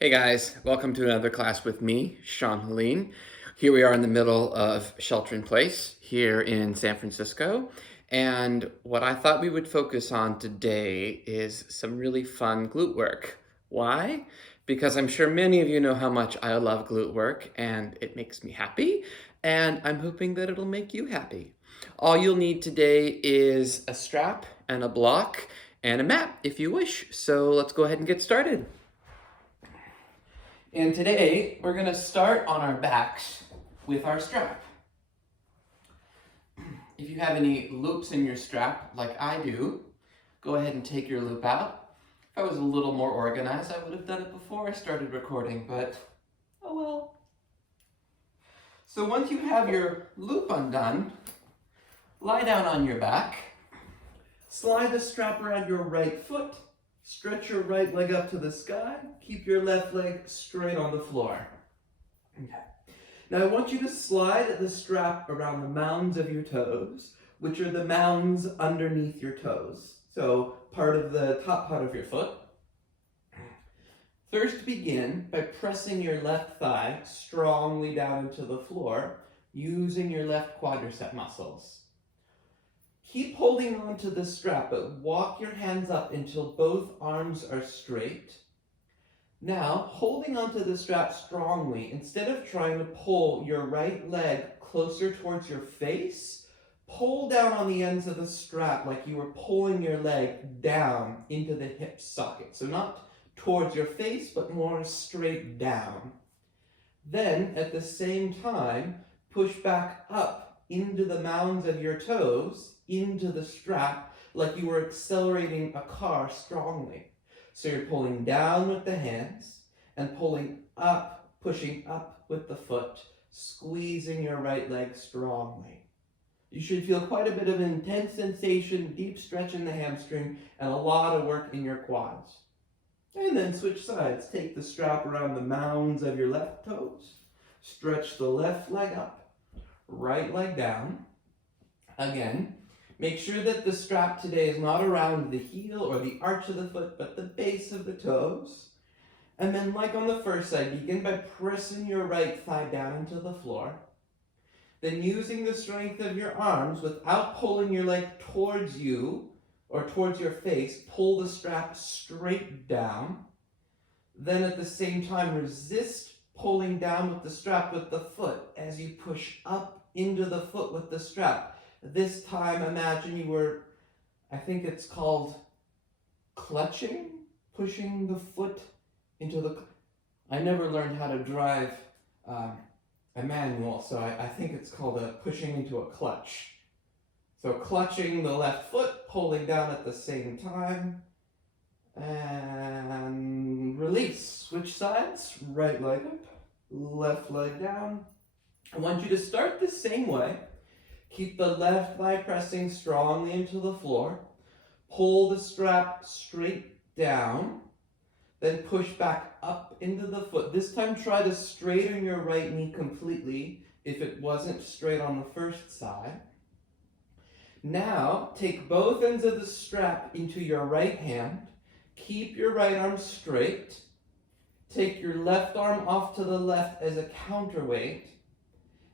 Hey guys, welcome to another class with me, Haleen. Here we are in the middle of shelter in place here in San Francisco. And what I thought we would focus on today is some really fun glute work. Why? Because I'm sure many of you know how much I love glute work and it makes me happy. And I'm hoping that it'll make you happy. All you'll need today is a strap and a block and a mat if you wish. So let's go ahead and get started. And today, we're going to start on our backs with our strap. If you have any loops in your strap, like I do, go ahead and take your loop out. If I was a little more organized, I would have done it before I started recording, but oh well. So once you have your loop undone, lie down on your back, slide the strap around your right foot, stretch your right leg up to the sky. Keep your left leg straight on the floor. Okay. Now I want you to slide the strap around the mounds of your toes, which are the mounds underneath your toes. So part of the top part of your foot. First begin by pressing your left thigh strongly down into the floor using your left quadricep muscles. Keep holding on to the strap, but walk your hands up until both arms are straight. Now, holding onto the strap strongly, instead of trying to pull your right leg closer towards your face, pull down on the ends of the strap like you were pulling your leg down into the hip socket. So not towards your face, but more straight down. Then, at the same time, push back up into the mounds of your toes, into the strap, like you were accelerating a car strongly. So you're pulling down with the hands and pulling up, pushing up with the foot, squeezing your right leg strongly. You should feel quite a bit of intense sensation, deep stretch in the hamstring, and a lot of work in your quads. And then switch sides. Take the strap around the mounds of your left toes, stretch the left leg up, right leg down. Again, make sure that the strap today is not around the heel or the arch of the foot, but the base of the toes. And then, like on the first side, begin by pressing your right thigh down into the floor. Then using the strength of your arms, without pulling your leg towards you or towards your face, pull the strap straight down. Then at the same time, resist pulling down with the strap with the foot as you push up into the foot with the strap. This time, imagine you were, I think it's called clutching, pushing the foot into the, I never learned how to drive a manual, so I think it's called pushing into a clutch. So clutching the left foot, pulling down at the same time, and release. Switch sides, right leg up, left leg down. I want you to start the same way. Keep the left thigh pressing strongly into the floor. Pull the strap straight down. Then push back up into the foot. This time try to straighten your right knee completely if it wasn't straight on the first side. Now take both ends of the strap into your right hand. Keep your right arm straight. Take your left arm off to the left as a counterweight.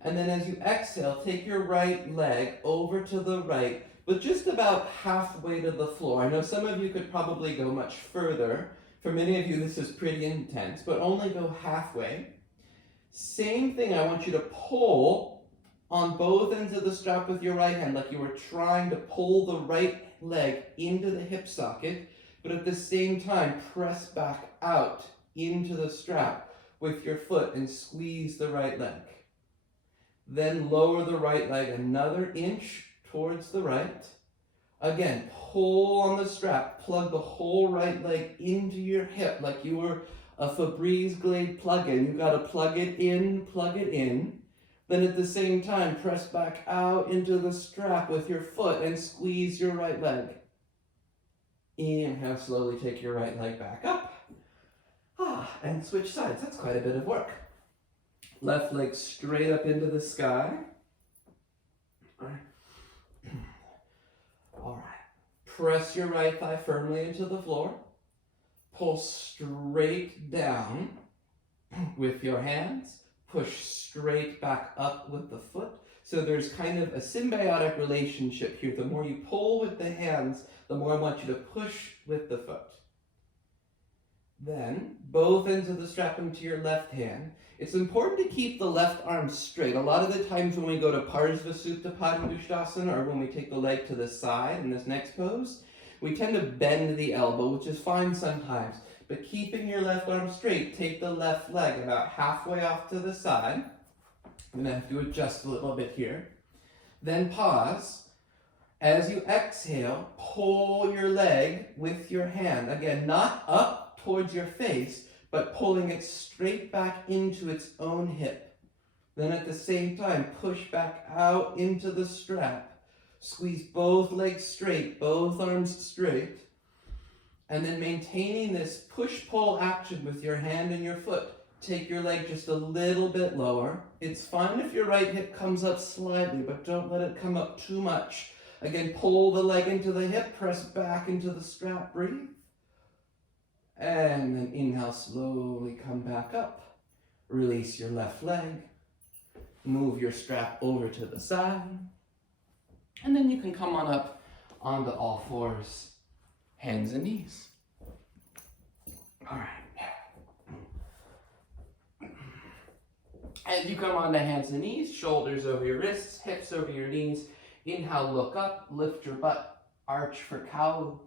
And then as you exhale, take your right leg over to the right, but just about halfway to the floor. I know some of you could probably go much further. For many of you, this is pretty intense, but only go halfway. Same thing, I want you to pull on both ends of the strap with your right hand, like you were trying to pull the right leg into the hip socket, but at the same time, press back out into the strap with your foot and squeeze the right leg. Then lower the right leg another inch towards the right. Again, pull on the strap, plug the whole right leg into your hip like you were a Febreze Glade plug-in. You gotta plug it in, plug it in. Then at the same time, press back out into the strap with your foot and squeeze your right leg. Inhale, slowly take your right leg back up. And switch sides. That's quite a bit of work. Left leg straight up into the sky. All right. Press your right thigh firmly into the floor. Pull straight down with your hands. Push straight back up with the foot. So there's kind of a symbiotic relationship here. The more you pull with the hands, the more I want you to push with the foot. Then, both ends of the strap into your left hand. It's important to keep the left arm straight. A lot of the times when we go to Parsvasutta Padangusthasana, or when we take the leg to the side in this next pose, we tend to bend the elbow, which is fine sometimes. But keeping your left arm straight, take the left leg about halfway off to the side. I'm going to have to adjust a little bit here. Then pause. As you exhale, pull your leg with your hand. Again, not up towards your face, but pulling it straight back into its own hip. Then at the same time, push back out into the strap. Squeeze both legs straight, both arms straight. And then maintaining this push-pull action with your hand and your foot. Take your leg just a little bit lower. It's fine if your right hip comes up slightly, but don't let it come up too much. Again, pull the leg into the hip, press back into the strap, breathe. And then inhale, slowly come back up. Release your left leg. Move your strap over to the side. And then you can come on up onto all fours, hands and knees. All right. As you come onto hands and knees, shoulders over your wrists, hips over your knees. Inhale, look up, lift your butt, arch for cow.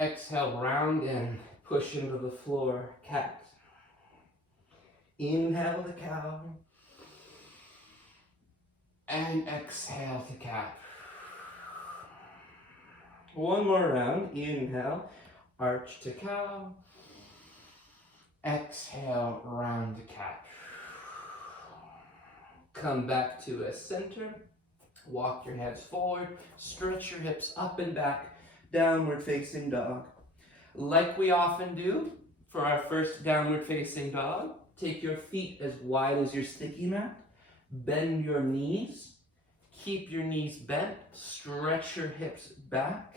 Exhale, round and push into the floor, cat. Inhale to cow. And exhale to cat. One more round. Inhale, arch to cow. Exhale, round to cat. Come back to a center. Walk your hands forward. Stretch your hips up and back. Downward facing dog. Like we often do for our first downward facing dog, take your feet as wide as your sticky mat. Bend your knees. Keep your knees bent. Stretch your hips back.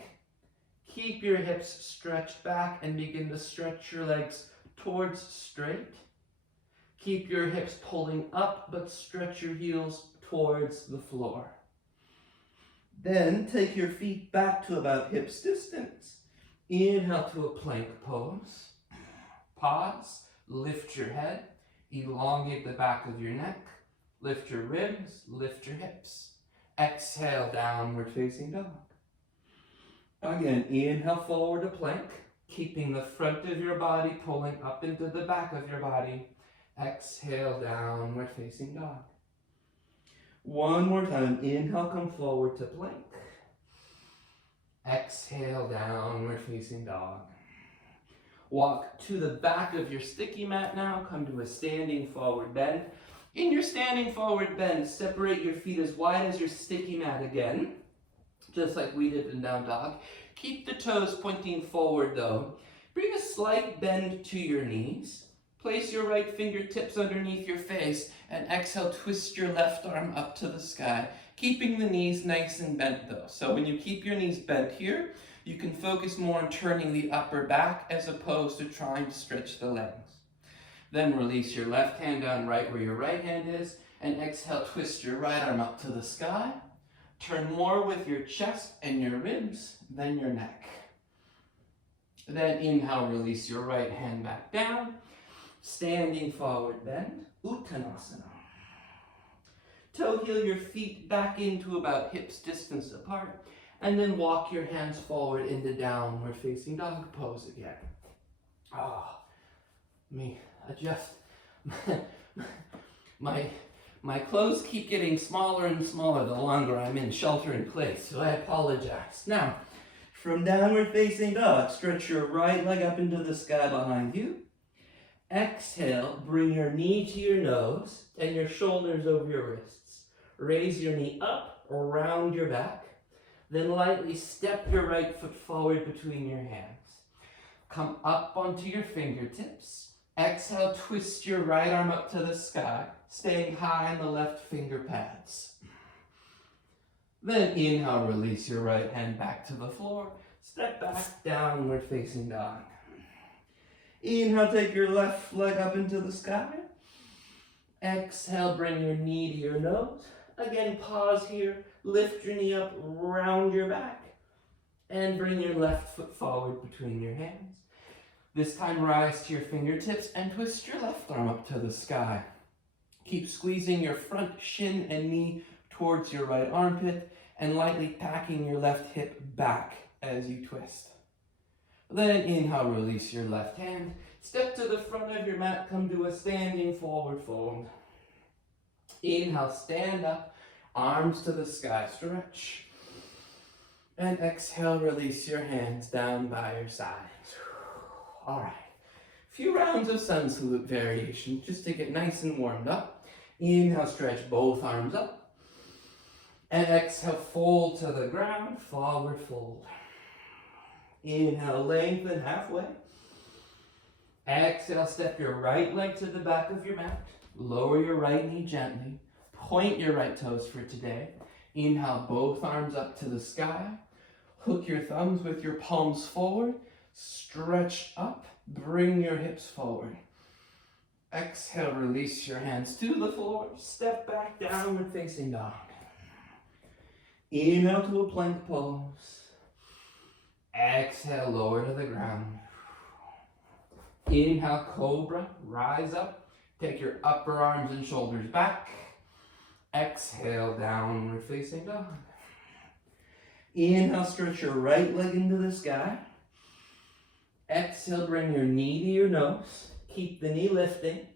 Keep your hips stretched back and begin to stretch your legs towards straight. Keep your hips pulling up, but stretch your heels towards the floor. Then take your feet back to about hips distance. Inhale to a plank pose. Pause. Lift your head. Elongate the back of your neck. Lift your ribs. Lift your hips. Exhale, downward facing dog. Again, inhale forward to plank. Keeping the front of your body pulling up into the back of your body. Exhale, downward facing dog. One more time. Inhale, come forward to plank. Exhale, downward facing dog. Walk to the back of your sticky mat now. Come to a standing forward bend. In your standing forward bend, separate your feet as wide as your sticky mat again, just like we did in down dog. Keep the toes pointing forward though. Bring a slight bend to your knees. Place your right fingertips underneath your face and exhale, twist your left arm up to the sky, keeping the knees nice and bent though. So when you keep your knees bent here, you can focus more on turning the upper back as opposed to trying to stretch the legs. Then release your left hand down right where your right hand is and exhale, twist your right arm up to the sky. Turn more with your chest and your ribs than your neck. Then inhale, release your right hand back down. Standing forward bend, Uttanasana. Toe heel your feet back into about hips distance apart, and then walk your hands forward into downward facing dog pose again. Let me adjust. My clothes keep getting smaller and smaller the longer I'm in shelter in place, so I apologize. Now, from downward facing dog, stretch your right leg up into the sky behind you. Exhale, bring your knee to your nose and your shoulders over your wrists. Raise your knee up, around your back. Then lightly step your right foot forward between your hands. Come up onto your fingertips. Exhale, twist your right arm up to the sky, staying high in the left finger pads. Then inhale, release your right hand back to the floor. Step back, downward facing dog. Inhale, take your left leg up into the sky. Exhale, bring your knee to your nose. Again, pause here. Lift your knee up, round your back. And bring your left foot forward between your hands. This time, rise to your fingertips and twist your left arm up to the sky. Keep squeezing your front shin and knee towards your right armpit and lightly packing your left hip back as you twist. Then inhale, release your left hand. Step to the front of your mat, come to a standing forward fold. Inhale, stand up, arms to the sky, stretch. And exhale, release your hands down by your sides. All right, a few rounds of sun salute variation just to get nice and warmed up. Inhale, stretch both arms up. And exhale, fold to the ground, forward fold. Inhale, lengthen halfway. Exhale, step your right leg to the back of your mat. Lower your right knee gently. Point your right toes for today. Inhale, both arms up to the sky. Hook your thumbs with your palms forward. Stretch up. Bring your hips forward. Exhale, release your hands to the floor. Step back, downward facing dog. Inhale to a plank pose. Exhale, lower to the ground. Inhale, cobra, rise up. Take your upper arms and shoulders back. Exhale, downward facing dog. Inhale, stretch your right leg into the sky. Exhale, bring your knee to your nose. Keep the knee lifting.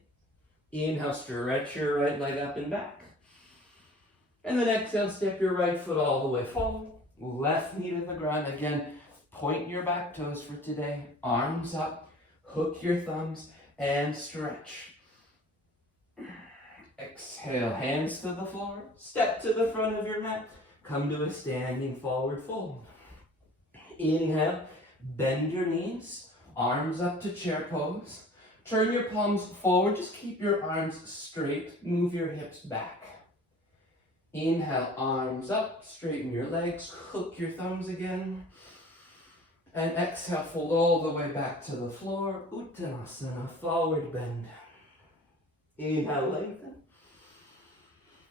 Inhale, stretch your right leg up and back. And then exhale, step your right foot all the way forward. Left knee to the ground. Again, point your back toes for today. Arms up. Hook your thumbs and stretch. Exhale, hands to the floor. Step to the front of your mat. Come to a standing forward fold. Inhale, bend your knees. Arms up to chair pose. Turn your palms forward. Just keep your arms straight. Move your hips back. Inhale, arms up. Straighten your legs. Hook your thumbs again. And exhale, fold all the way back to the floor. Uttanasana, forward bend. Inhale, lengthen.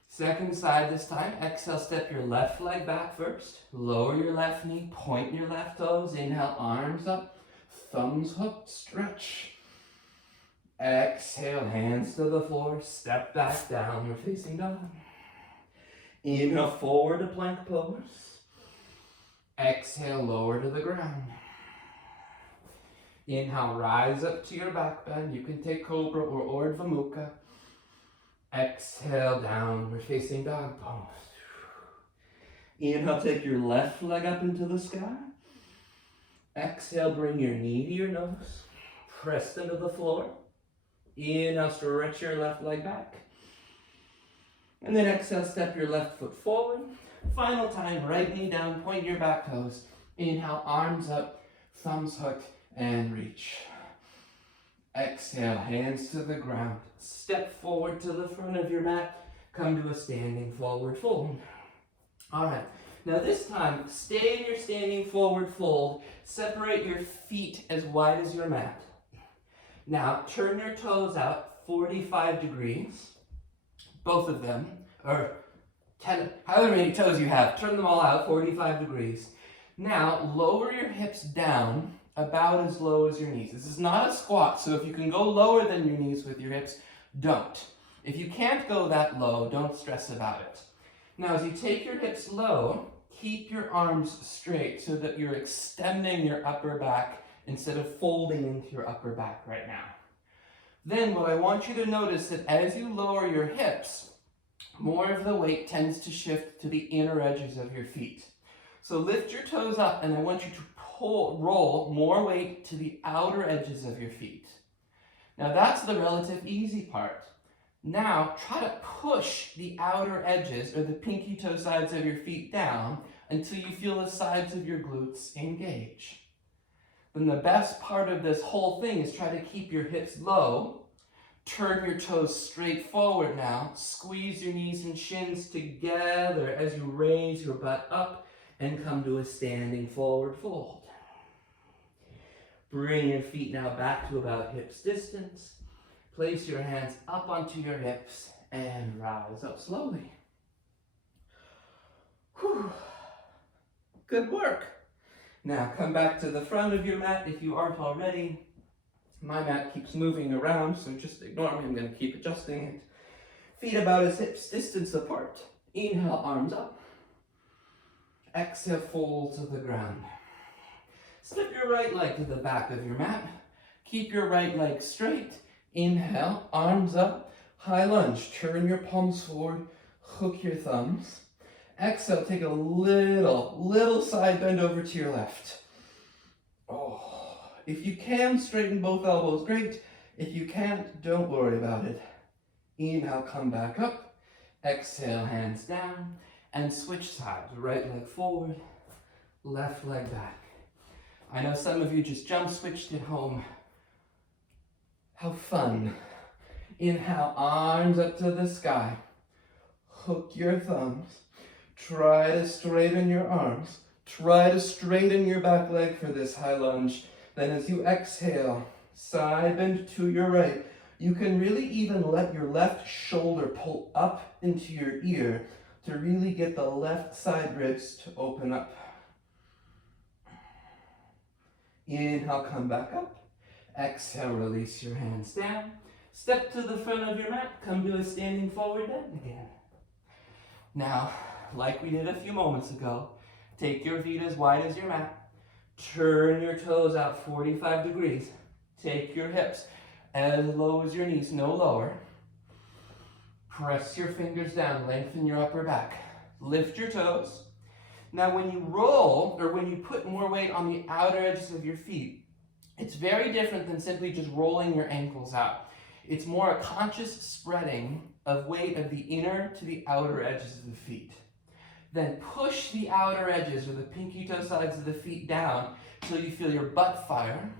Second side this time. Exhale, step your left leg back first. Lower your left knee, point your left toes. Inhale, arms up, thumbs hooked, stretch. Exhale, hands to the floor. Step back, downward facing dog. Inhale, forward to plank pose. Exhale, lower to the ground. Inhale, rise up to your back bend. You can take cobra or Ardha Mukha. Exhale, downward facing dog pose. Inhale, take your left leg up into the sky. Exhale, bring your knee to your nose. Press into the floor. Inhale, stretch your left leg back. And then exhale, step your left foot forward. Final time, right knee down, point your back toes. Inhale, arms up, thumbs hooked, and reach. Exhale, hands to the ground. Step forward to the front of your mat. Come to a standing forward fold. All right, now this time, stay in your standing forward fold. Separate your feet as wide as your mat. Now, turn your toes out 45 degrees. Both of them, or 10, however many toes you have, turn them all out 45 degrees. Now, lower your hips down about as low as your knees. This is not a squat, so if you can go lower than your knees with your hips, don't. If you can't go that low, don't stress about it. Now, as you take your hips low, keep your arms straight so that you're extending your upper back instead of folding into your upper back right now. Then what I want you to notice that as you lower your hips, more of the weight tends to shift to the inner edges of your feet. So lift your toes up and I want you to roll more weight to the outer edges of your feet. Now that's the relative easy part. Now try to push the outer edges or the pinky toe sides of your feet down until you feel the sides of your glutes engage. Then the best part of this whole thing is try to keep your hips low. Turn your toes straight forward now. Squeeze your knees and shins together as you raise your butt up and come to a standing forward fold. Bring your feet now back to about hips distance. Place your hands up onto your hips and rise up slowly. Whew. Good work. Now come back to the front of your mat if you aren't already. My mat keeps moving around, so just ignore me. I'm going to keep adjusting it. Feet about as hips distance apart. Inhale, arms up. Exhale, fold to the ground. Step your right leg to the back of your mat. Keep your right leg straight. Inhale, arms up. High lunge. Turn your palms forward. Hook your thumbs. Exhale, take a little side bend over to your left. Oh. If you can, straighten both elbows, great. If you can't, don't worry about it. Inhale, come back up. Exhale, hands down. And switch sides. Right leg forward, left leg back. I know some of you just jump switched at home. How fun. Inhale, arms up to the sky. Hook your thumbs. Try to straighten your arms. Try to straighten your back leg for this high lunge. Then as you exhale, side bend to your right. You can really even let your left shoulder pull up into your ear to really get the left side ribs to open up. Inhale, come back up. Exhale, release your hands down. Step to the front of your mat. Come to a standing forward bend again. Now, like we did a few moments ago, take your feet as wide as your mat. Turn your toes out 45 degrees. Take your hips as low as your knees, no lower. Press your fingers down, lengthen your upper back. Lift your toes. Now when you roll, or when you put more weight on the outer edges of your feet, it's very different than simply just rolling your ankles out. It's more a conscious spreading of weight of the inner to the outer edges of the feet. Then push the outer edges or the pinky toe sides of the feet down until you feel your butt fire.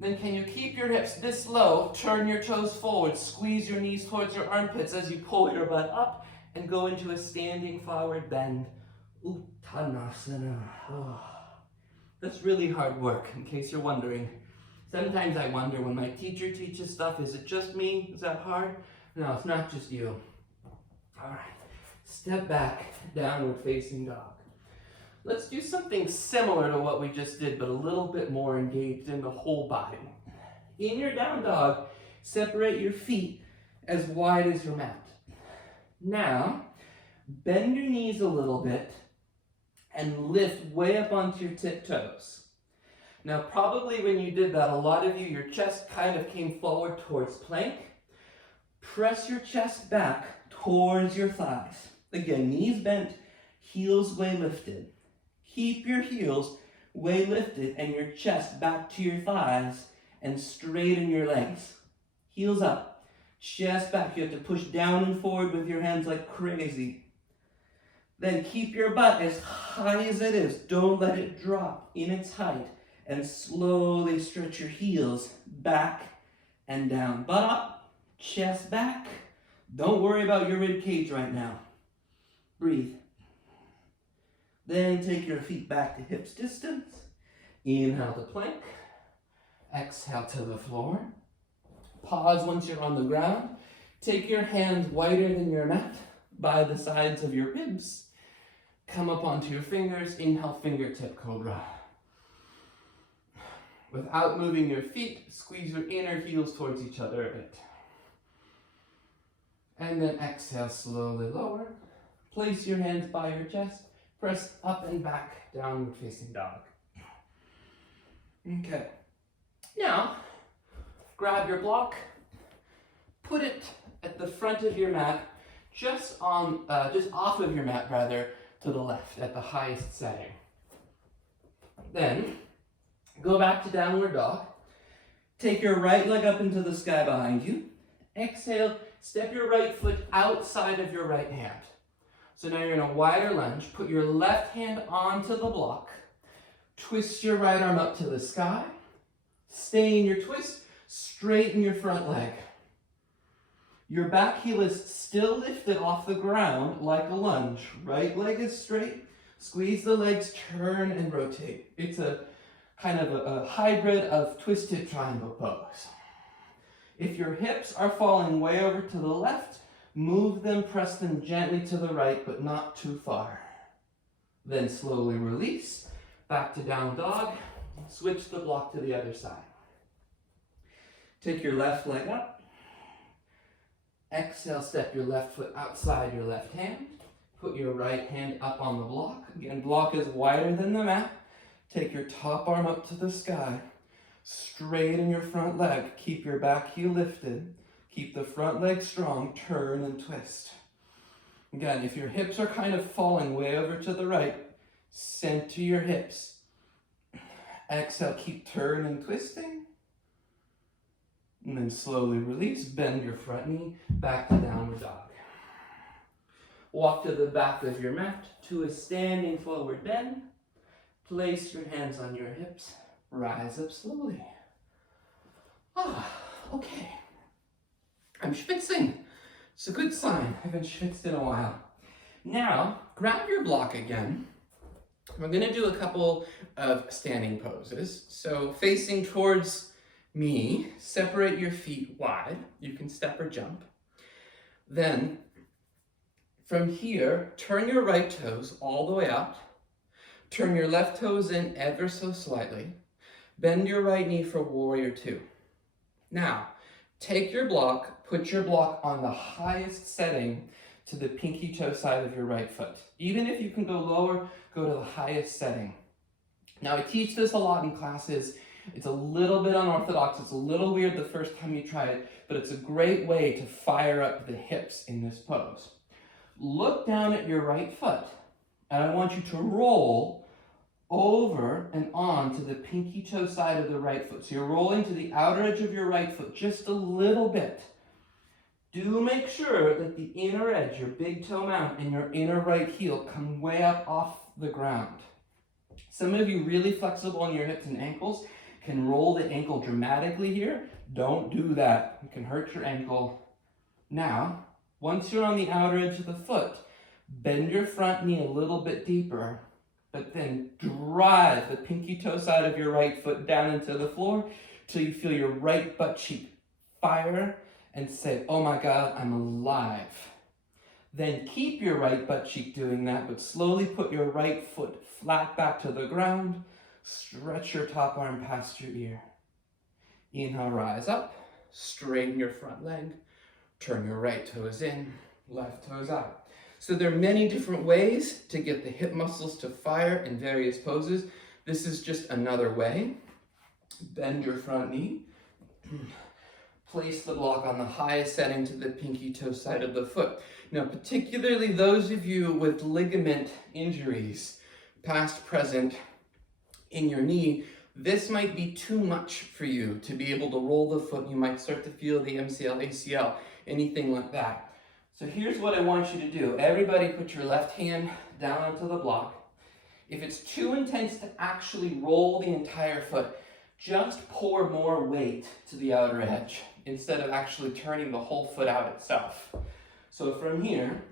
Then can you keep your hips this low, turn your toes forward, squeeze your knees towards your armpits as you pull your butt up and go into a standing forward bend. Uttanasana. Oh. That's really hard work, in case you're wondering. Sometimes I wonder when my teacher teaches stuff, is it just me? Is that hard? No, it's not just you. All right. Step back, downward facing dog. Let's do something similar to what we just did, but a little bit more engaged in the whole body. In your down dog, separate your feet as wide as your mat. Now, bend your knees a little bit and lift way up onto your tiptoes. Now, probably when you did that, a lot of you, your chest kind of came forward towards plank. Press your chest back towards your thighs. Again, knees bent, heels way lifted. Keep your heels way lifted and your chest back to your thighs and straighten your legs. Heels up, chest back. You have to push down and forward with your hands like crazy. Then keep your butt as high as it is. Don't let it drop in its height. And slowly stretch your heels back and down. Butt up, chest back. Don't worry about your rib cage right now. Breathe. Then take your feet back to hips distance. Inhale to plank. Exhale to the floor. Pause once you're on the ground. Take your hands wider than your mat by the sides of your ribs. Come up onto your fingers. Inhale, fingertip cobra. Without moving your feet, squeeze your inner heels towards each other a bit. And then exhale, slowly lower. Place your hands by your chest. Press up and back, downward facing dog. Okay. Now, grab your block. Put it at the front of your mat, just off of your mat rather, to the left at the highest setting. Then, go back to downward dog. Take your right leg up into the sky behind you. Exhale, step your right foot outside of your right hand. So now you're in a wider lunge. Put your left hand onto the block. Twist your right arm up to the sky. Stay in your twist. Straighten your front leg. Your back heel is still lifted off the ground like a lunge. Right leg is straight. Squeeze the legs, turn and rotate. It's a kind of a hybrid of twisted triangle pose. If your hips are falling way over to the left, move them, press them gently to the right, but not too far. Then slowly release, back to down dog, switch the block to the other side. Take your left leg up. Exhale, step your left foot outside your left hand. Put your right hand up on the block. Again, block is wider than the mat. Take your top arm up to the sky. Straighten your front leg. Keep your back heel lifted. Keep the front leg strong. Turn and twist. Again, if your hips are kind of falling way over to the right, center your hips. Exhale, keep turning and twisting. And then slowly release. Bend your front knee back to downward dog. Walk to the back of your mat to a standing forward bend. Place your hands on your hips. Rise up slowly. Okay. I'm schwitzing. It's a good sign. I haven't schwitzed in a while. Now, grab your block again. We're going to do a couple of standing poses. So facing towards me, separate your feet wide. You can step or jump. Then, from here, turn your right toes all the way out. Turn your left toes in ever so slightly. Bend your right knee for warrior two. Now, take your block, put your block on the highest setting to the pinky toe side of your right foot. Even if you can go lower, go to the highest setting. Now, I teach this a lot in classes. It's a little bit unorthodox. It's a little weird the first time you try it, but it's a great way to fire up the hips in this pose. Look down at your right foot, and I want you to roll over and on to the pinky toe side of the right foot. So you're rolling to the outer edge of your right foot just a little bit. Do make sure that the inner edge, your big toe mount, and your inner right heel come way up off the ground. Some of you really flexible in your hips and ankles can roll the ankle dramatically here. Don't do that. It can hurt your ankle. Now, once you're on the outer edge of the foot, bend your front knee a little bit deeper, but then drive the pinky toe side of your right foot down into the floor till you feel your right butt cheek fire and say, oh my God, I'm alive. Then keep your right butt cheek doing that, but slowly put your right foot flat back to the ground. Stretch your top arm past your ear. Inhale, rise up. Straighten your front leg. Turn your right toes in, left toes out. So there are many different ways to get the hip muscles to fire in various poses. This is just another way. Bend your front knee. Place the block on the highest setting to the pinky toe side of the foot. Now, particularly those of you with ligament injuries, past, present, in your knee, this might be too much for you to be able to roll the foot. You might start to feel the MCL, ACL, anything like that. So here's what I want you to do. Everybody put your left hand down onto the block. If it's too intense to actually roll the entire foot, just pour more weight to the outer edge instead of actually turning the whole foot out itself. So from here,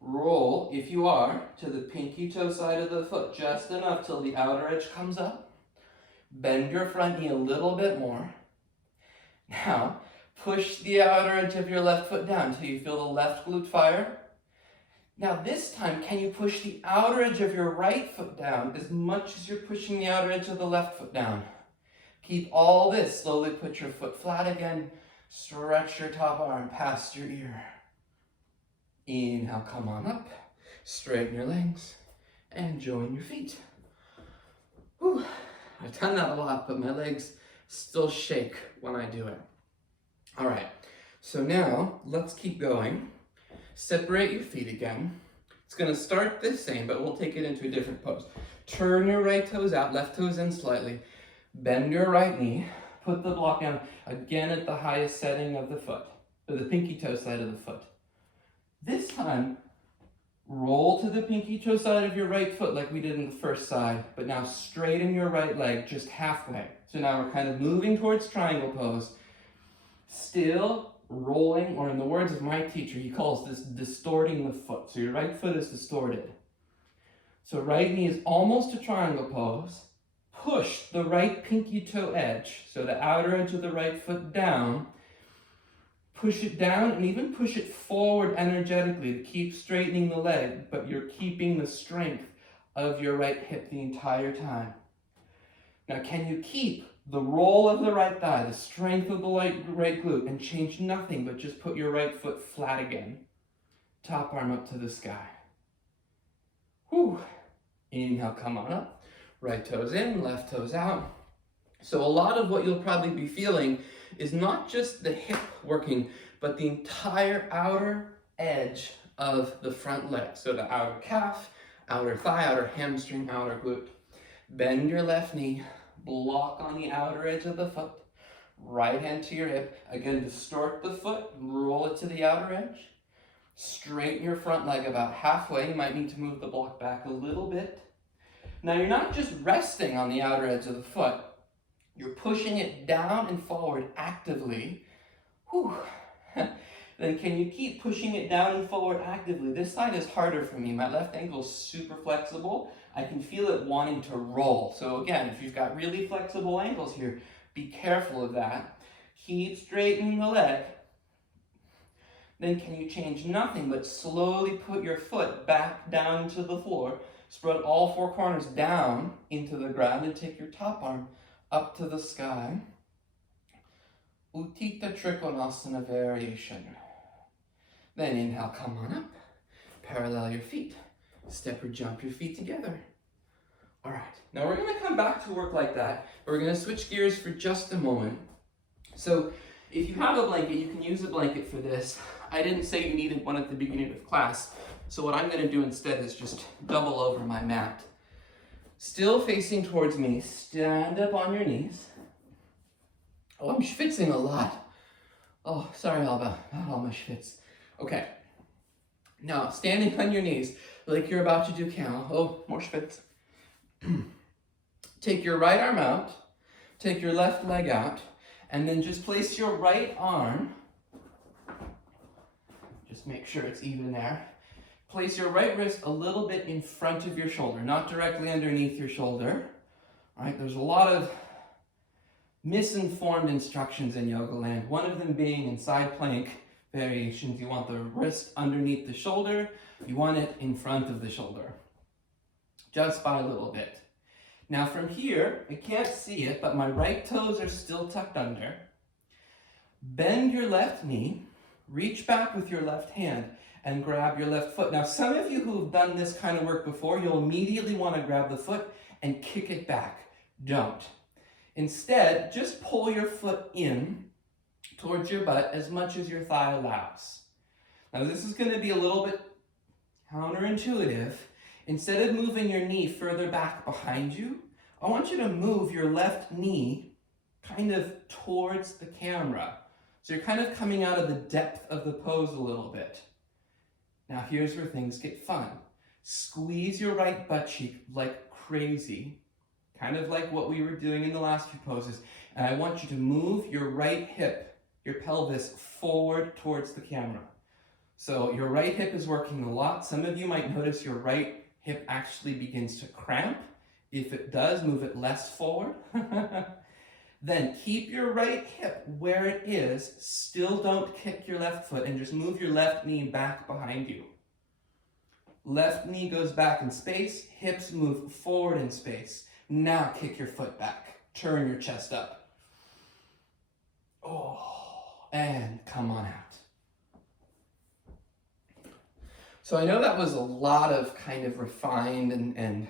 roll, if you are, to the pinky toe side of the foot, just enough till the outer edge comes up. Bend your front knee a little bit more. Now, push the outer edge of your left foot down till you feel the left glute fire. Now this time, can you push the outer edge of your right foot down as much as you're pushing the outer edge of the left foot down? Keep all this. Slowly put your foot flat again. Stretch your top arm past your ear. Inhale, come on up. Straighten your legs and join your feet. Whew. I've done that a lot, but my legs still shake when I do it. All right, so now let's keep going. Separate your feet again. It's gonna start the same, but we'll take it into a different pose. Turn your right toes out, left toes in slightly. Bend your right knee. Put the block down again at the highest setting of the foot, or the pinky toe side of the foot. This time, roll to the pinky toe side of your right foot like we did in the first side, but now straighten your right leg just halfway. So now we're kind of moving towards triangle pose. Still rolling, or in the words of my teacher, he calls this distorting the foot. So your right foot is distorted. So right knee is almost a triangle pose. push the right pinky toe edge, so the outer edge of the right foot down, push it down and even push it forward energetically to keep straightening the leg, but you're keeping the strength of your right hip the entire time. Now, can you keep the roll of the right thigh, the strength of the right glute, and change nothing but just put your right foot flat again? Top arm up to the sky. Whew. Inhale, come on up. Right toes in, left toes out. So a lot of what you'll probably be feeling is not just the hip working, but the entire outer edge of the front leg. So the outer calf, outer thigh, outer hamstring, outer glute. Bend your left knee, block on the outer edge of the foot, right hand to your hip. Again, distort the foot, roll it to the outer edge. Straighten your front leg about halfway. You might need to move the block back a little bit. Now, you're not just resting on the outer edge of the foot. You're pushing it down and forward actively. Whew. Then can you keep pushing it down and forward actively? This side is harder for me. My left ankle is super flexible. I can feel it wanting to roll. So again, if you've got really flexible ankles here, be careful of that. Keep straightening the leg. Then can you change nothing but slowly put your foot back down into the floor, spread all four corners down into the ground, and take your top arm up to the sky. Utthita Trikonasana variation. Then inhale, come on up. Parallel your feet. Step or jump your feet together. All right, now we're gonna come back to work like that. We're gonna switch gears for just a moment. So if you have a blanket, you can use a blanket for this. I didn't say you needed one at the beginning of class. So what I'm gonna do instead is just double over my mat. Still facing towards me, stand up on your knees. Oh, I'm schwitzing a lot. Oh, sorry, Alba, not all my schwitz. Okay, now standing on your knees like you're about to do camel. Oh, more schwitz. Take your right arm out, take your left leg out, and then just place your right arm, just make sure it's even there. Place your right wrist a little bit in front of your shoulder, not directly underneath your shoulder. All right, there's a lot of misinformed instructions in yoga land. One of them being in side plank variations, you want the wrist underneath the shoulder, you want it in front of the shoulder, just by a little bit. Now from here, I can't see it, but my right toes are still tucked under. Bend your left knee, reach back with your left hand, and grab your left foot. Now, some of you who have done this kind of work before, you'll immediately want to grab the foot and kick it back. Don't. Instead, just pull your foot in towards your butt as much as your thigh allows. Now, this is going to be a little bit counterintuitive. Instead of moving your knee further back behind you, I want you to move your left knee kind of towards the camera. So you're kind of coming out of the depth of the pose a little bit. Now here's where things get fun. Squeeze your right butt cheek like crazy, kind of like what we were doing in the last few poses. And I want you to move your right hip, your pelvis, forward towards the camera. So your right hip is working a lot. Some of you might notice your right hip actually begins to cramp. If it does, move it less forward. Then keep your right hip where it is. Still don't kick your left foot, and just move your left knee back behind you. Left knee goes back in space, hips move forward in space. Now kick your foot back. Turn your chest up. Oh, and come on out. So I know that was a lot of kind of refined and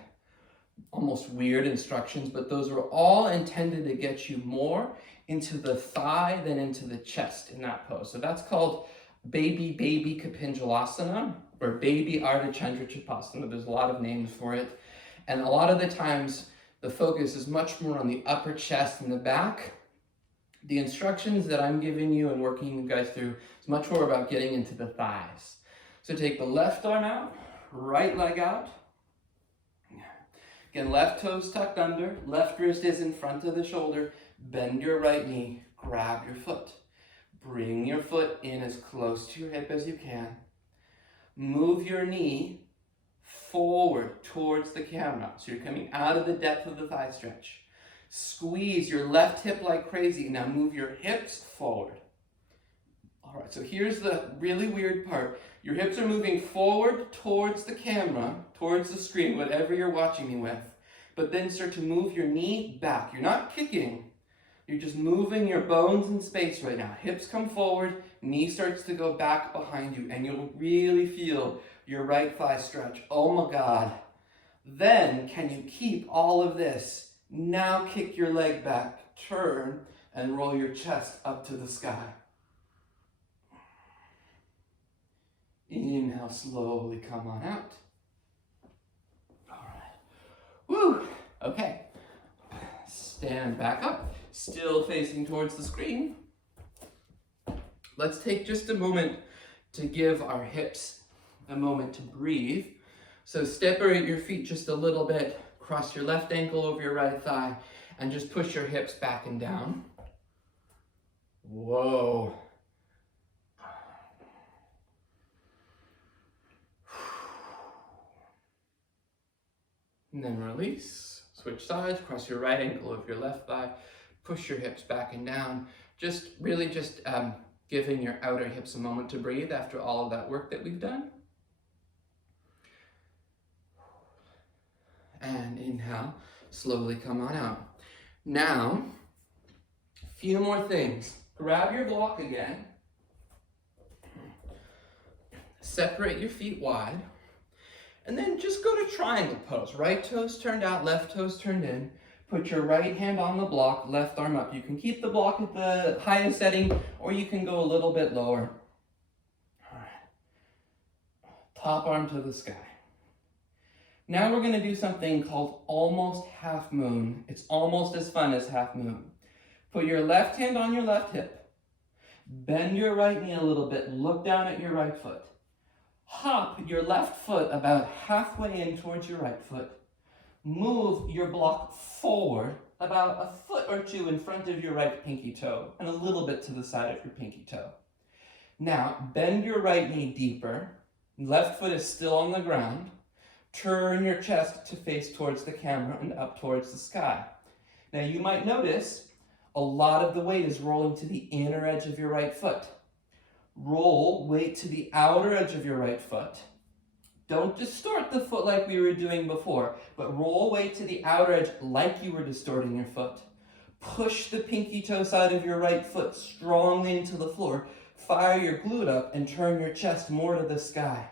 almost weird instructions, but those were all intended to get you more into the thigh than into the chest in that pose. So that's called baby Kapinjalasana or baby Ardha Chandrasana. There's a lot of names for it. And a lot of the times the focus is much more on the upper chest and the back. The instructions that I'm giving you and working you guys through is much more about getting into the thighs. So take the left arm out, right leg out. Again, left toes tucked under, left wrist is in front of the shoulder. Bend your right knee, grab your foot. Bring your foot in as close to your hip as you can. Move your knee forward towards the camera. So you're coming out of the depth of the thigh stretch. Squeeze your left hip like crazy. Now move your hips forward. All right, so here's the really weird part. Your hips are moving forward towards the camera, towards the screen, whatever you're watching me with. But then start to move your knee back. You're not kicking. You're just moving your bones in space right now. Hips come forward, knee starts to go back behind you, and you'll really feel your right thigh stretch. Oh my God. Then, can you keep all of this? Now kick your leg back, turn, and roll your chest up to the sky. Inhale, slowly come on out. All right. Woo! Okay. Stand back up, still facing towards the screen. Let's take just a moment to give our hips a moment to breathe. So separate your feet just a little bit, cross your left ankle over your right thigh, and just push your hips back and down. Whoa. And then release, switch sides, cross your right ankle over your left thigh, push your hips back and down. Just really giving your outer hips a moment to breathe after all of that work that we've done. And inhale, slowly come on out. Now, a few more things. Grab your block again. Separate your feet wide. And then just go to triangle pose. Right toes turned out, left toes turned in. Put your right hand on the block, left arm up. You can keep the block at the highest setting, or you can go a little bit lower. All right. Top arm to the sky. Now we're gonna do something called almost half moon. It's almost as fun as half moon. Put your left hand on your left hip. Bend your right knee a little bit. Look down at your right foot. Hop your left foot about halfway in towards your right foot. Move your block forward about a foot or two in front of your right pinky toe and a little bit to the side of your pinky toe. Now, bend your right knee deeper. Left foot is still on the ground. Turn your chest to face towards the camera and up towards the sky. Now, you might notice a lot of the weight is rolling to the inner edge of your right foot. Roll weight to the outer edge of your right foot. Don't distort the foot like we were doing before, but roll weight to the outer edge like you were distorting your foot. Push the pinky toe side of your right foot strongly into the floor. Fire your glute up and turn your chest more to the sky.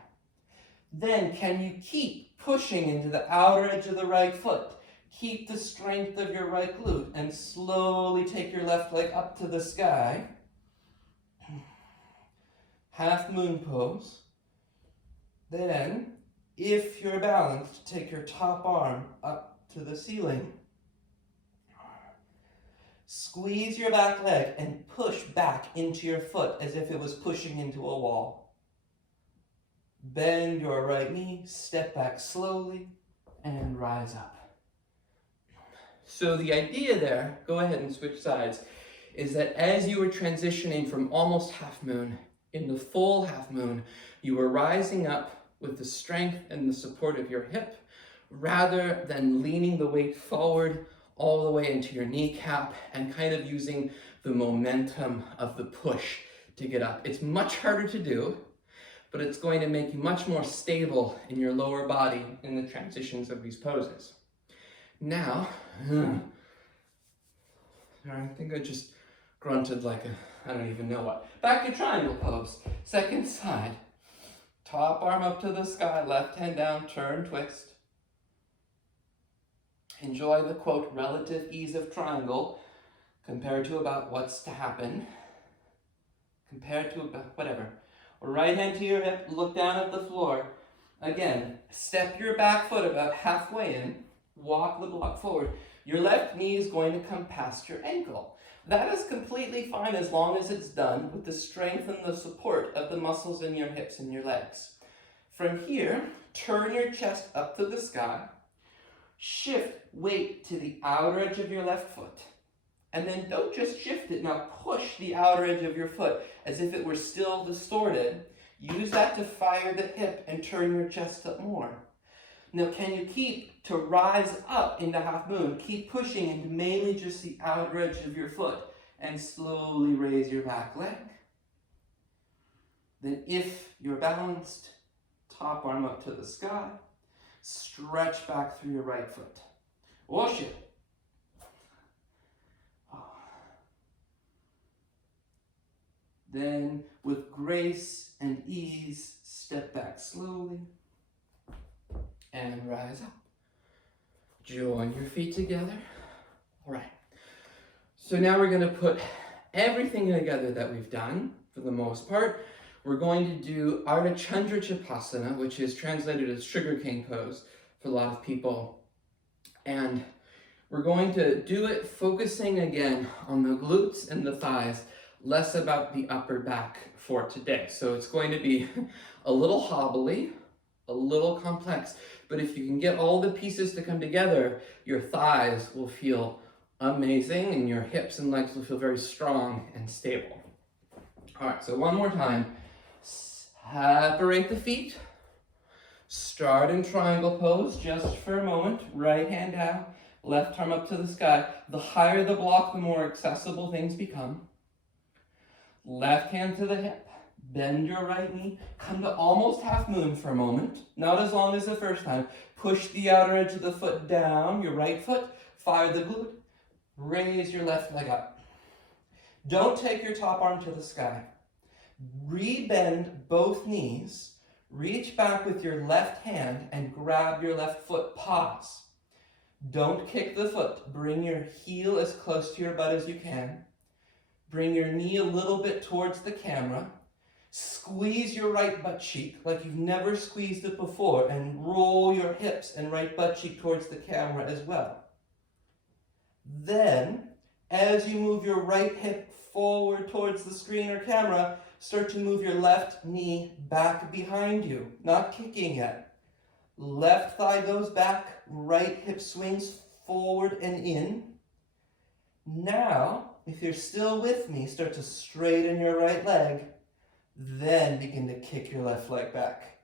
Then can you keep pushing into the outer edge of the right foot? Keep the strength of your right glute and slowly take your left leg up to the sky. Half moon pose. Then, if you're balanced, take your top arm up to the ceiling. Squeeze your back leg and push back into your foot as if it was pushing into a wall. Bend your right knee, step back slowly, and rise up. So the idea there, go ahead and switch sides, is that as you were transitioning from almost half moon into full half moon, you were rising up with the strength and the support of your hip, rather than leaning the weight forward all the way into your kneecap and kind of using the momentum of the push to get up. It's much harder to do, but it's going to make you much more stable in your lower body in the transitions of these poses. Now, I think I just grunted like I don't even know what. Back to triangle pose. Second side. Top arm up to the sky, left hand down, turn, twist. Enjoy the, quote, relative ease of triangle compared to about what's to happen. Compared to about whatever. Right hand to your hip, look down at the floor. Again, step your back foot about halfway in, walk the block forward. Your left knee is going to come past your ankle. That is completely fine as long as it's done with the strength and the support of the muscles in your hips and your legs. From here, turn your chest up to the sky. Shift weight to the outer edge of your left foot. And then don't just shift it, now push the outer edge of your foot as if it were still distorted. Use that to fire the hip and turn your chest up more. Now, can you keep to rise up into half moon? Keep pushing into mainly just the outer edge of your foot and slowly raise your back leg. Then if you're balanced, top arm up to the sky, stretch back through your right foot. Wash it. Then, with grace and ease, step back slowly and rise up. Join your feet together. All right. So now we're going to put everything together that we've done for the most part. We're going to do Ardha chandrasana, which is translated as sugarcane pose for a lot of people. And we're going to do it focusing again on the glutes and the thighs, less about the upper back for today. So it's going to be a little hobbly, a little complex, but if you can get all the pieces to come together, your thighs will feel amazing and your hips and legs will feel very strong and stable. All right, so one more time. Separate the feet. Start in triangle pose just for a moment. Right hand down, left arm up to the sky. The higher the block, the more accessible things become. Left hand to the hip, bend your right knee, come to almost half moon for a moment, not as long as the first time. Push the outer edge of the foot down, your right foot, fire the glute, raise your left leg up. Don't take your top arm to the sky. Rebend both knees, reach back with your left hand and grab your left foot, pause. Don't kick the foot, bring your heel as close to your butt as you can. Bring your knee a little bit towards the camera. Squeeze your right butt cheek like you've never squeezed it before and roll your hips and right butt cheek towards the camera as well. Then, as you move your right hip forward towards the screen or camera, start to move your left knee back behind you, not kicking yet. Left thigh goes back, right hip swings forward and in. Now, if you're still with me, start to straighten your right leg, then begin to kick your left leg back.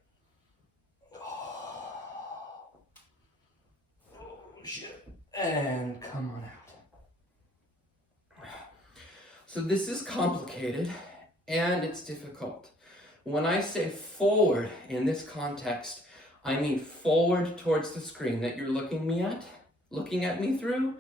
Oh, shit. And come on out. So this is complicated and it's difficult. When I say forward in this context, I mean forward towards the screen that you're looking at me through.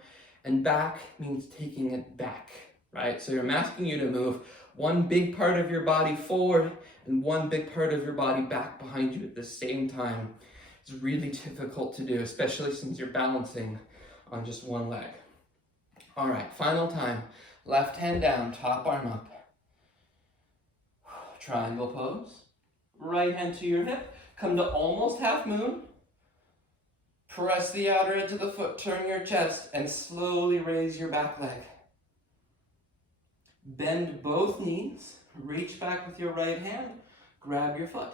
And back means taking it back, right? So I'm asking you to move one big part of your body forward and one big part of your body back behind you at the same time. It's really difficult to do, especially since you're balancing on just one leg. All right, final time. Left hand down, top arm up. Triangle pose. Right hand to your hip. Come to almost half moon. Press the outer edge of the foot, turn your chest, and slowly raise your back leg. Bend both knees, reach back with your right hand, grab your foot.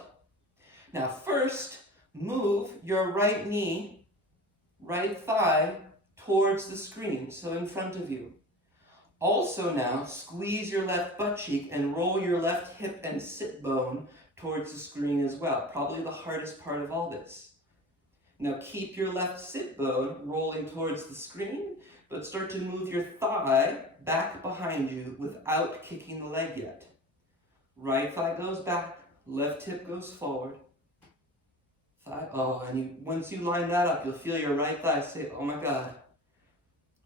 Now first, move your right knee, right thigh towards the screen, so in front of you. Also now, squeeze your left butt cheek and roll your left hip and sit bone towards the screen as well, probably the hardest part of all this. Now keep your left sit bone rolling towards the screen, but start to move your thigh back behind you without kicking the leg yet. Right thigh goes back, left hip goes forward. Thigh, once you line that up, you'll feel your right thigh say, oh my God.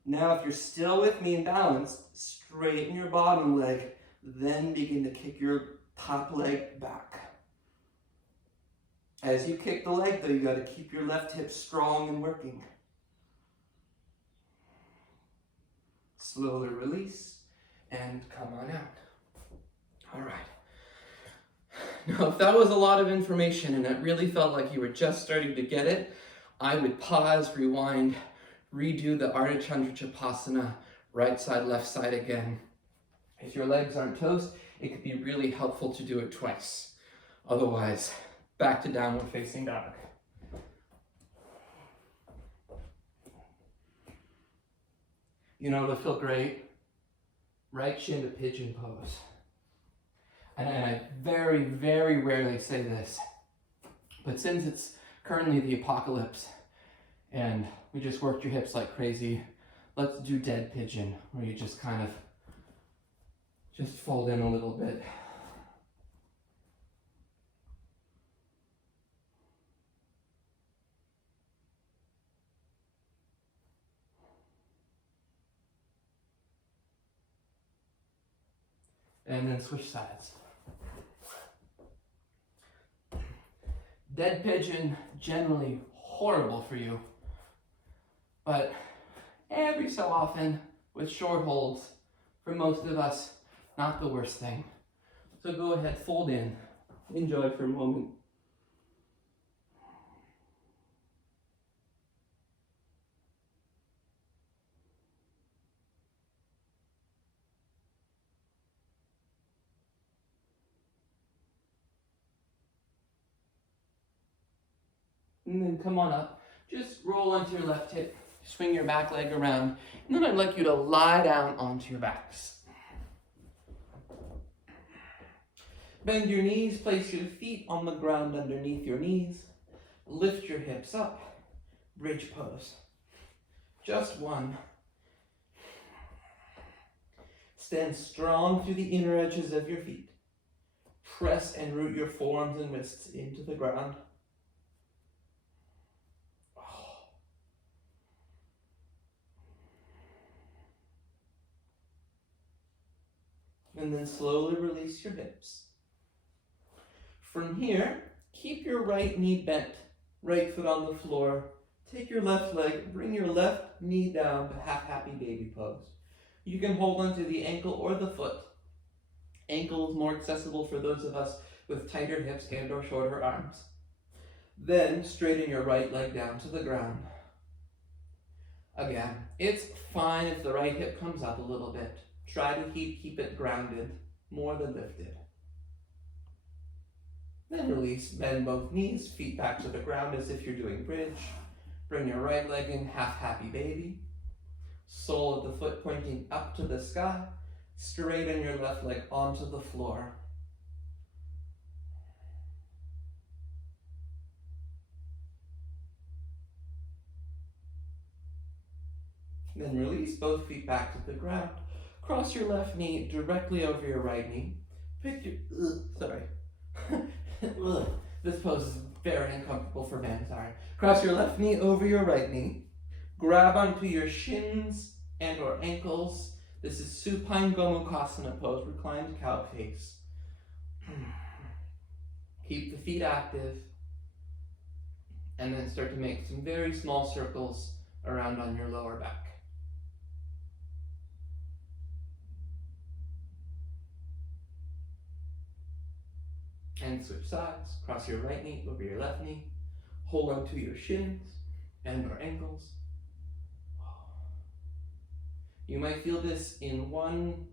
Now if you're still with me in balance, straighten your bottom leg, then begin to kick your top leg back. As you kick the leg, though, you got to keep your left hip strong and working. Slowly release and come on out. All right. Now, if that was a lot of information and it really felt like you were just starting to get it, I would pause, rewind, redo the Ardha chandrasana, right side, left side again. If your legs aren't toast, it could be really helpful to do it twice. Otherwise, back to downward facing dog. You know, it'll feel great. Right shin to pigeon pose. And I very, very rarely say this, but since it's currently the apocalypse, and we just worked your hips like crazy. Let's do dead pigeon, where you just kind of just fold in a little bit. And then switch sides. Dead pigeon, generally horrible for you, but every so often, with short holds, for most of us, not the worst thing. So go ahead, fold in. Enjoy for a moment. And then come on up. Just roll onto your left hip. Swing your back leg around. And then I'd like you to lie down onto your backs. Bend your knees. Place your feet on the ground underneath your knees. Lift your hips up. Bridge pose. Just one. Stand strong through the inner edges of your feet. Press and root your forearms and wrists into the ground. And then slowly release your hips. From here, keep your right knee bent, right foot on the floor. Take your left leg, bring your left knee down to half happy baby pose. You can hold onto the ankle or the foot. Ankle is more accessible for those of us with tighter hips and or shorter arms. Then straighten your right leg down to the ground. Again, it's fine if the right hip comes up a little bit. Try to keep it grounded, more than lifted. Then release, bend both knees, feet back to the ground as if you're doing bridge. Bring your right leg in, half happy baby. Sole of the foot pointing up to the sky. Straighten your left leg onto the floor. Then release, both feet back to the ground. Cross your left knee directly over your right knee. Pick your, this pose is very uncomfortable for men, sorry. Cross your left knee over your right knee. Grab onto your shins and or ankles. This is Supine Gomukhasana pose, reclined cow face. Keep the feet active. And then start to make some very small circles around on your lower back. And switch sides. Cross your right knee over your left knee. Hold onto your shins and or ankles. You might feel this in one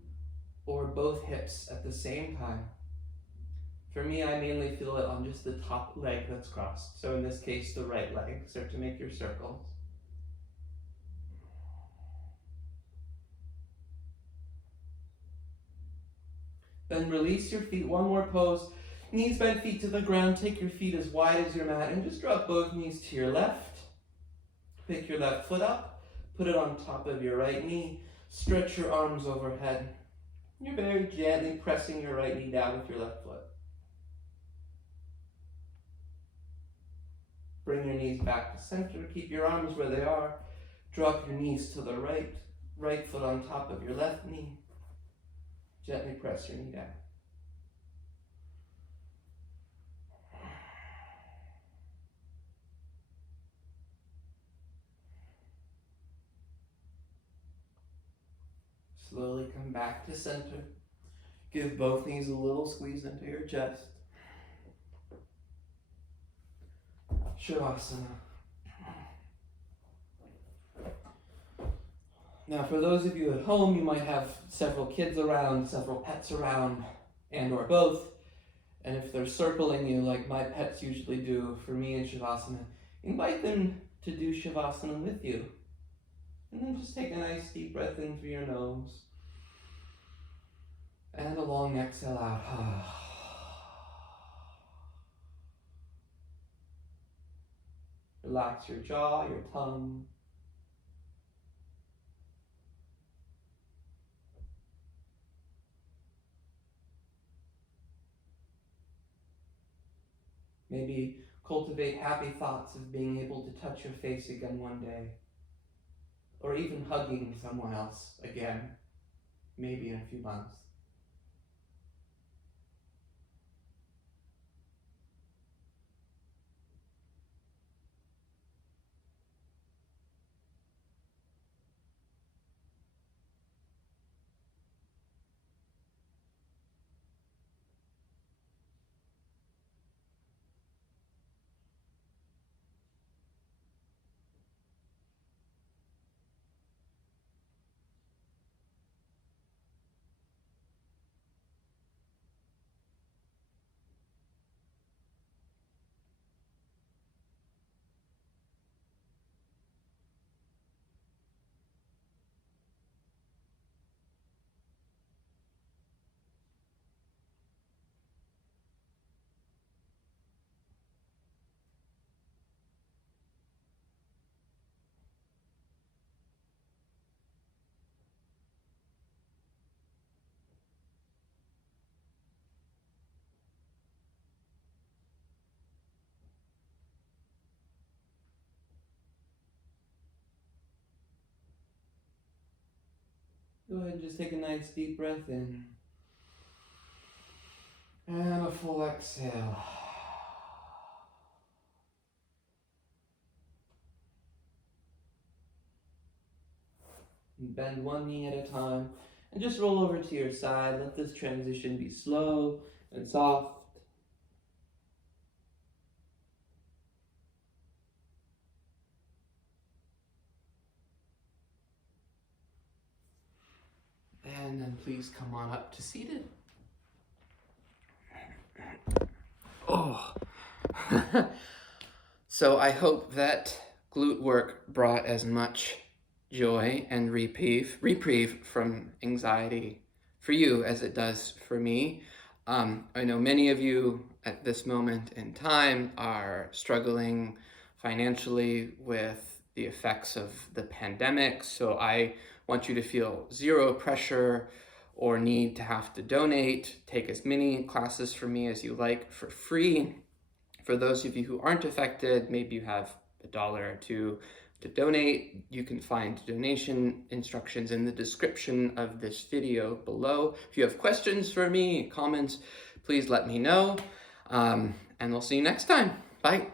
or both hips at the same time. For me, I mainly feel it on just the top leg that's crossed. So in this case, the right leg. Start to make your circles. Then release your feet, one more pose. Knees bent, feet to the ground. Take your feet as wide as your mat and just drop both knees to your left. Pick your left foot up. Put it on top of your right knee. Stretch your arms overhead. You're very gently pressing your right knee down with your left foot. Bring your knees back to center. Keep your arms where they are. Drop your knees to the right. Right foot on top of your left knee. Gently press your knee down. Slowly come back to center. Give both knees a little squeeze into your chest. Shavasana. Now for those of you at home, you might have several kids around, several pets around, and or both. And if they're circling you like my pets usually do for me in Shavasana, invite them to do Shavasana with you. And then just take a nice deep breath in through your nose. And a long exhale out. relax your jaw, your tongue. Maybe cultivate happy thoughts of being able to touch your face again one day, or even hugging someone else again, maybe in a few months. Go ahead and just take a nice deep breath in. And a full exhale. And bend one knee at a time. And just roll over to your side. Let this transition be slow and soft. And then please come on up to seated. Oh. So I hope that glute work brought as much joy and reprieve from anxiety for you as it does for me. I know many of you at this moment in time are struggling financially with the effects of the pandemic, so I want you to feel zero pressure or need to have to donate. Take as many classes from me as you like for free. For those of you who aren't affected, maybe you have $1 or $2 to donate. You can find donation instructions in the description of this video below. If you have questions for me, comments, please let me know. And we'll see you next time. Bye.